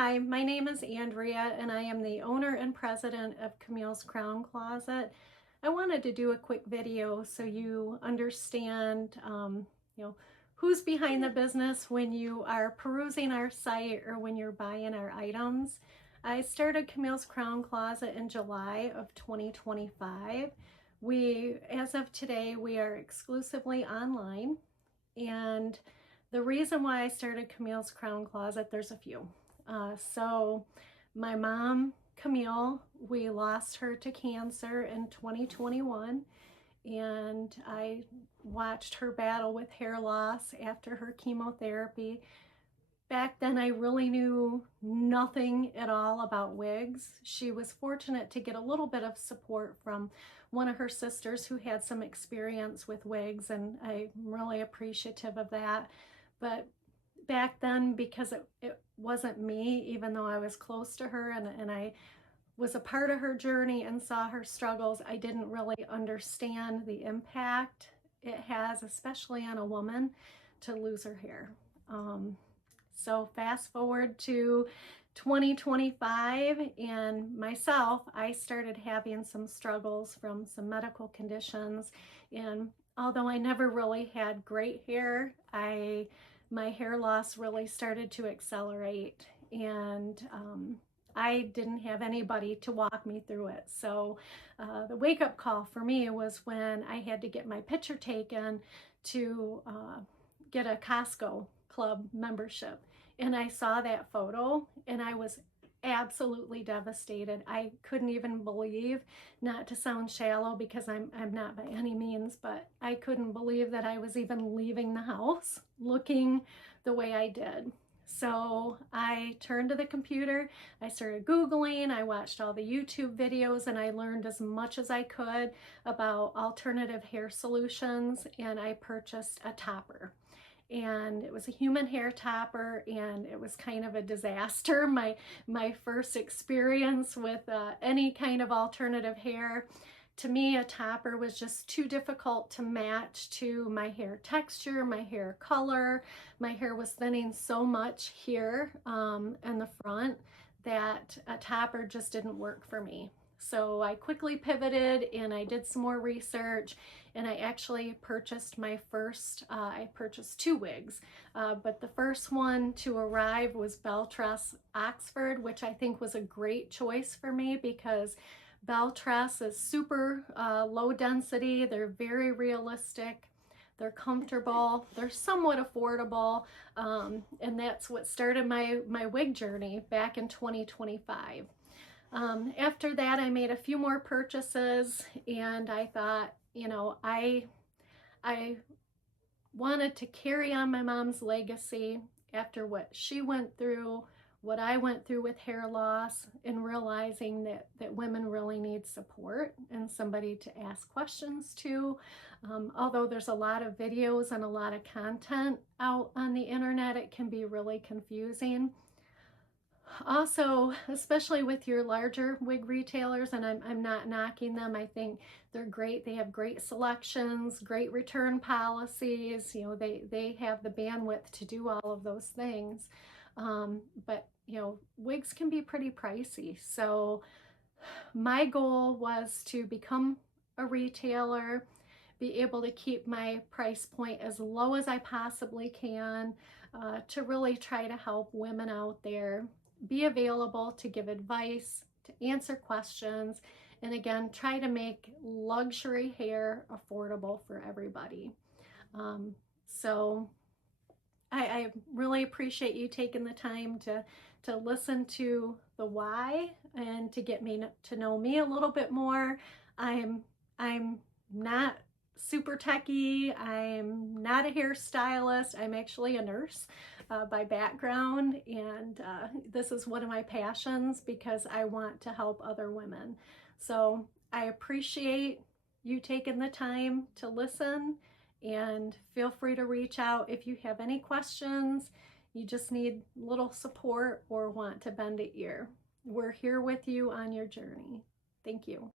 Hi, my name is Andrea and I am the owner and president of Camille's Crown Closet. I wanted to do a quick video so you understand, you know, who's behind the business when you are perusing our site or when you're buying our items. I started Camille's Crown Closet in July of 2025. As of today, we are exclusively online. And the reason why I started Camille's Crown Closet, there's a few. So my mom, Camille, we lost her to cancer in 2021, and I watched her battle with hair loss after her chemotherapy. Back then, I really knew nothing at all about wigs. She was fortunate to get a little bit of support from one of her sisters who had some experience with wigs, and I'm really appreciative of that. But back then, because it wasn't me, even though I was close to her and I was a part of her journey and saw her struggles, I didn't really understand the impact it has, especially on a woman, to lose her hair. So fast forward to 2025, and myself, I started having some struggles from some medical conditions. And although I never really had great hair, my hair loss really started to accelerate, and I didn't have anybody to walk me through it. So the wake-up call for me was when I had to get my picture taken to get a Costco club membership. And I saw that photo and I was absolutely devastated. I couldn't even believe, not to sound shallow because I'm not by any means, but I couldn't believe that I was even leaving the house looking the way I did. So I turned to the computer, I started Googling, I watched all the YouTube videos, and I learned as much as I could about alternative hair solutions, and I purchased a topper. And it was a human hair topper, and it was kind of a disaster. My first experience with any kind of alternative hair. To me, a topper was just too difficult to match to my hair texture, my hair color. My hair was thinning so much here in the front that a topper just didn't work for me. So I quickly pivoted and I did some more research, and I actually purchased my first, I purchased two wigs, but the first one to arrive was Beltress Oxford, which I think was a great choice for me because Beltress is super low density, they're very realistic, they're comfortable, they're somewhat affordable, and that's what started my wig journey back in 2025. After that, I made a few more purchases, and I thought, I wanted to carry on my mom's legacy after what she went through, what I went through with hair loss, and realizing that women really need support and somebody to ask questions to. Although there's a lot of videos and a lot of content out on the internet, it can be really confusing. Also, especially with your larger wig retailers, and I'm not knocking them, I think they're great. They have great selections, great return policies. They have the bandwidth to do all of those things. But wigs can be pretty pricey. So my goal was to become a retailer, be able to keep my price point as low as I possibly can, to really try to help women out there, be available to give advice, to answer questions, and again, try to make luxury hair affordable for everybody. So I really appreciate you taking the time to listen to the why and to get me to know me a little bit more. I'm not super techy. I'm not a hairstylist. I'm actually a nurse by background, and this is one of my passions because I want to help other women. So I appreciate you taking the time to listen, and feel free to reach out if you have any questions, you just need a little support or want to bend an ear. We're here with you on your journey. Thank you.